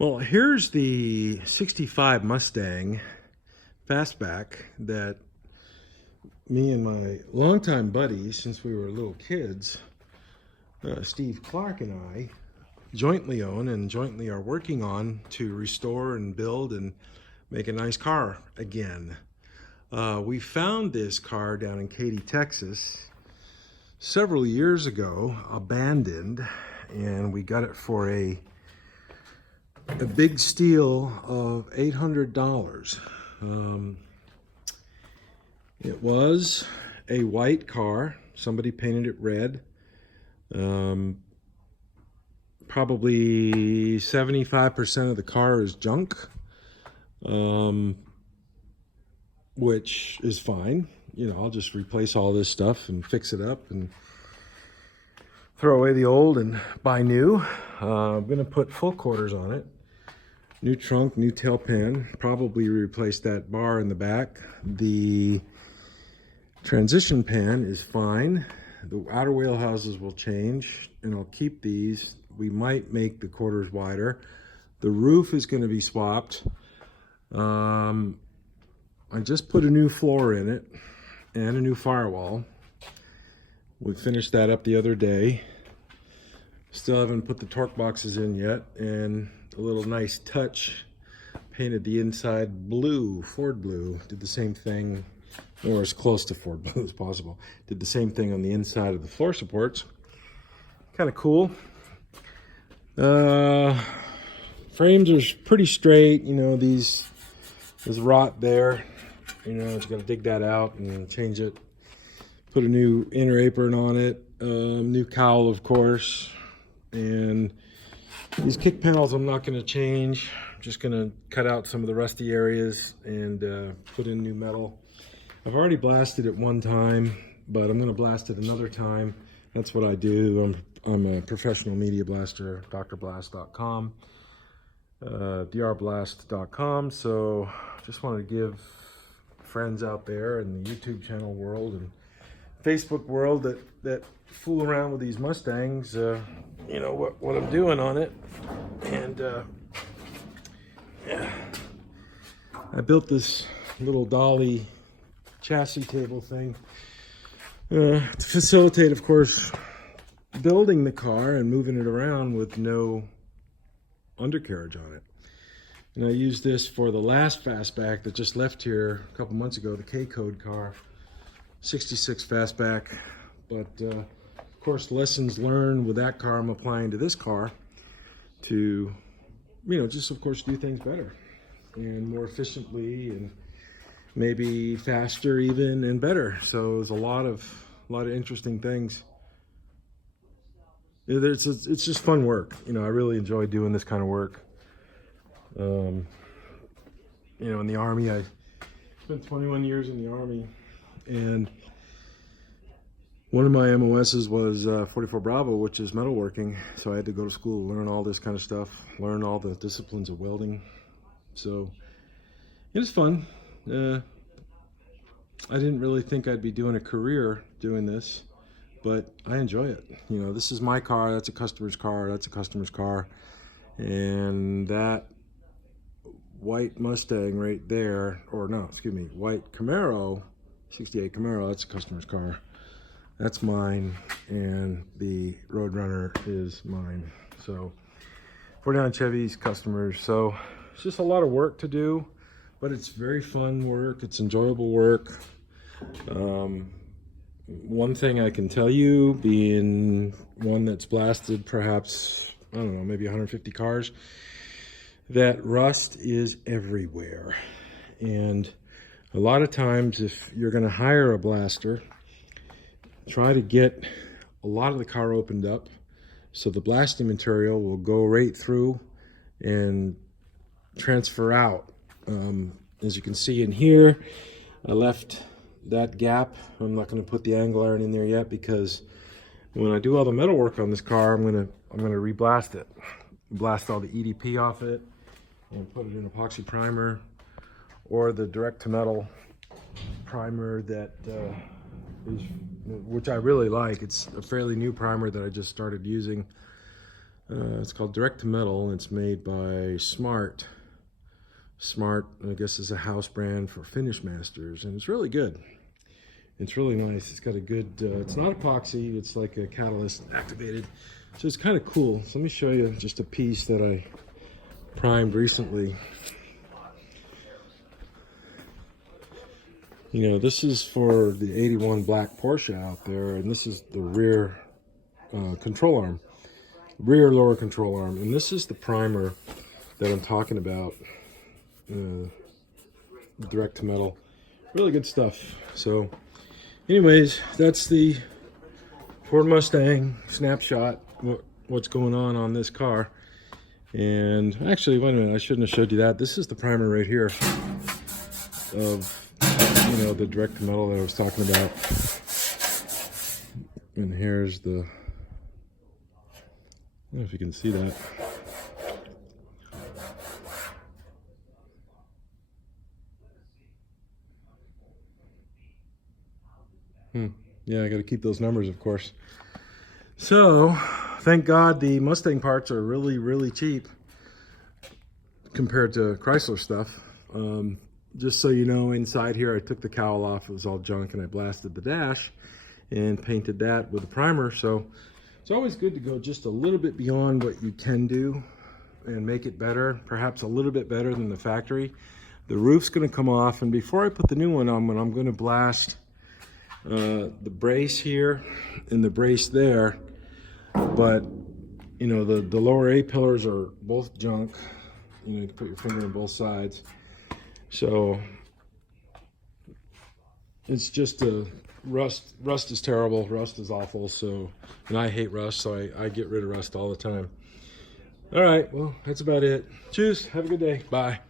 Well, here's the 65 Mustang Fastback that me and my longtime buddies, since we were little kids, Steve Clark and I, jointly own and jointly are working on to restore and build and make a nice car again. We found this car down in Katy, Texas several years ago, abandoned, and we got it for a big steal of $800. It was a white car. Somebody painted it red. Probably 75% of the car is junk, which is fine. You know, I'll just replace all this stuff and fix it up and throw away the old and buy new. I'm gonna put full quarters on it. New trunk, new tail pan, probably replace that bar in the back. The transition pan is fine. The outer wheel houses will change, and I'll keep these. We might make the quarters wider. The roof is going to be swapped. I just put a new floor in it and a new firewall. We finished that up the other day. Still haven't put the torque boxes in yet, and a little nice touch, painted the inside blue, Ford blue. Did the same thing, or as close to Ford blue as possible. Did the same thing on the inside of the floor supports. Kind of cool. Frames are pretty straight. You know, there's rot there. You know, just gotta dig that out and change it. Put a new inner apron on it. New cowl, of course. And these kick panels I'm not going to change. I'm just going to cut out some of the rusty areas and put in new metal. I've already blasted it one time, but I'm going to blast it another time. That's what I do. I'm a professional media blaster, drblast.com, drblast.com. So just wanted to give friends out there in the YouTube channel world and Facebook world that fool around with these Mustangs, you know what I'm doing on it. And yeah, I built this little dolly chassis table thing to facilitate, of course, building the car and moving it around with no undercarriage on it. And I used this for the last Fastback that just left here a couple months ago, the K-Code car, 66 Fastback. But of course, lessons learned with that car I'm applying to this car to, you know, just of course do things better and more efficiently and maybe faster even and better. So there's a lot of interesting things. It's just fun work. You know, I really enjoy doing this kind of work. You know, in the Army, I spent 21 years in the Army, and one of my MOSs was 44 Bravo, which is metalworking. So I had to go to school, learn all this kind of stuff, learn all the disciplines of welding. So it was fun. I didn't really think I'd be doing a career doing this, but I enjoy it. You know, this is my car, that's a customer's car, that's a customer's car. And that white Mustang right there, or no, excuse me, white Camaro, 68 Camaro, that's a customer's car. That's mine, and the Roadrunner is mine. So 49 Chevy's customers. So it's just a lot of work to do, but it's very fun work. It's enjoyable work. One thing I can tell you, being one that's blasted perhaps, I don't know, maybe 150 cars, that rust is everywhere. And a lot of times if you're going to hire a blaster, try to get a lot of the car opened up so the blasting material will go right through and transfer out. As you can see in here, I left that gap. I'm not going to put the angle iron in there yet because when I do all the metal work on this car, I'm gonna re-blast it, blast all the EDP off it, and put it in epoxy primer or the direct to metal primer that which I really like. It's a fairly new primer that I just started using. It's called Direct to Metal, and it's made by Smart. Smart, I guess, is a house brand for finish masters, and it's really good. It's really nice. It's got a good, it's not epoxy, it's like a catalyst activated. So it's kind of cool. So let me show you just a piece that I primed recently. You know, this is for the 81 black Porsche out there, and this is the rear control arm, rear lower control arm, and this is the primer that I'm talking about. Direct to metal, really good stuff. So anyways, that's the Ford Mustang snapshot, what's going on this car. And actually, wait a minute, I shouldn't have showed you that. This is the primer right here of, you know, the direct to metal that I was talking about. And here's the, I don't know if you can see that. Yeah, I got to keep those numbers, of course. So, thank God the Mustang parts are really, really cheap compared to Chrysler stuff. Just so you know, inside here, I took the cowl off. It was all junk, and I blasted the dash and painted that with a primer. So, it's always good to go just a little bit beyond what you can do and make it better, perhaps a little bit better than the factory. The roof's going to come off, and before I put the new one on, I'm going to blast the brace here and the brace there. But you know, the lower A pillars are both junk. You know, you can put your finger on both sides. So it's just a rust is terrible. Rust is awful. So, and I hate rust, so I get rid of rust all the time. All right, well, that's about it. Cheers, have a good day. Bye.